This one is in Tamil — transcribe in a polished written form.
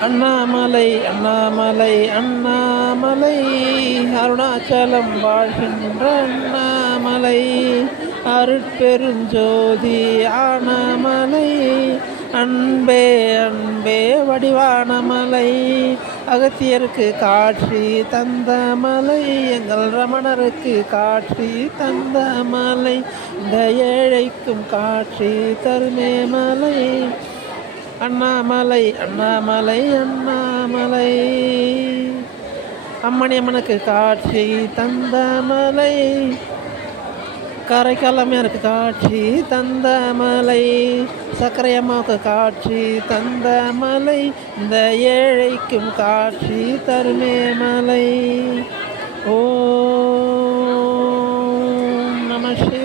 அண்ணாமலை அண்ணாமலை அண்ணாமலை அருணாச்சலம் வாழ்கின்ற அண்ணாமலை அருட்பெருஞ்சோதி ஆனமலை அன்பே அன்பே வடிவான மலை அகத்தியருக்கு காட்சி தந்த மலை எங்கள் ரமணருக்கு காட்சி தந்த மலை இந்த ஏழைக்கும் காட்சி தருமே மலை அண்ணாமலை அண்ணாமலை அண்ணாமலை அம்மணி அம்மனுக்கு காட்சி தந்த மலை காரைக்காலமையாருக்கு காட்சி தந்த மலை சர்க்கரை அம்மாவுக்கு காட்சி தந்த மலை இந்த ஏழைக்கும் காட்சி தருமே மலை ஓம் நம சிவாய.